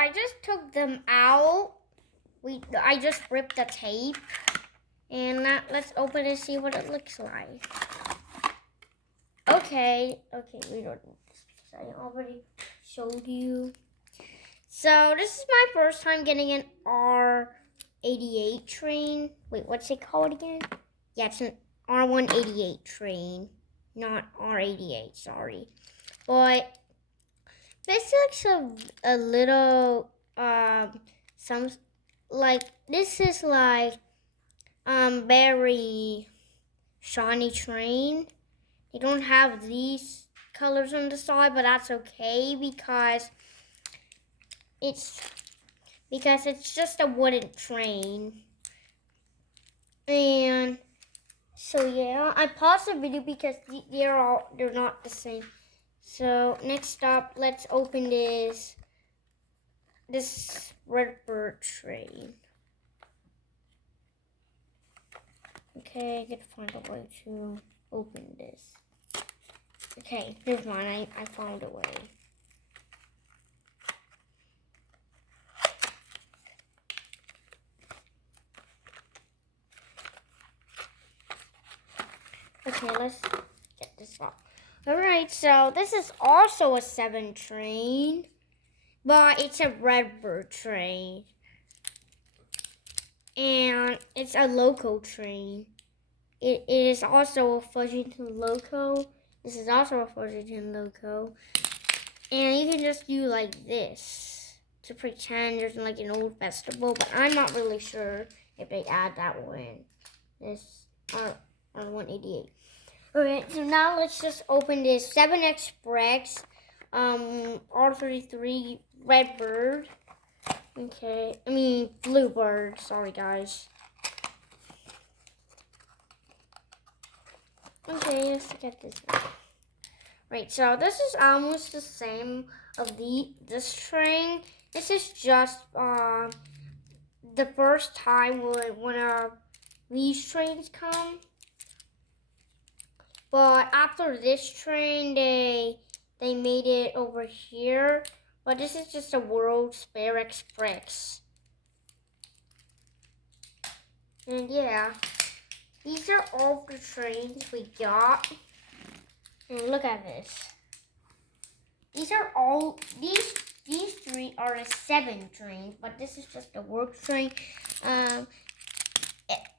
I just took them out. I just ripped the tape. And now let's open it and see what it looks like. Okay, we don't need this. I already showed you. So this is my first time getting an R88 train. Wait, what's it called again? Yeah, it's an R188 train, not R88, sorry. But this looks a little, this is like, very shiny train. They don't have these colors on the side, but that's okay because it's just a wooden train. And so yeah, I paused the video because they're not the same. So next up, let's open this Redbird train. Okay, I gotta find a way to open this. Okay, here's mine. I found a way. Okay, let's get this off. Alright, so this is also a 7 train, but it's a Redbird train. And it's a loco train. It is also a Fudgington loco. This is also a Fudgington loco. And you can just do like this to pretend there's like an old festival, but I'm not really sure if they add that one. This R188. Okay, so now let's just open this 7 Express R33 Redbird. Okay, I mean Bluebird. Sorry, guys. Okay, let's get this one. Right, so this is almost the same of this train. This is just the first time when these trains come. But after this train, they made it over here. But this is just a World's Fair Express. And yeah, these are all the trains we got. And look at this. These are all, these 3 are the 7 trains, but this is just a work train.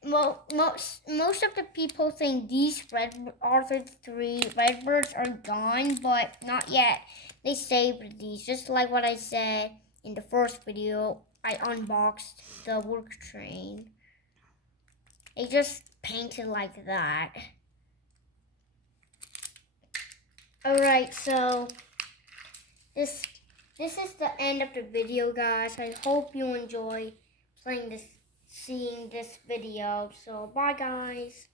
Most of the people think these R33 Redbirds are gone, but not yet. They saved these, just like what I said in the first video. I unboxed the work train. They just painted like that. Alright, so this is the end of the video, guys. I hope you enjoy seeing this video. So bye, guys.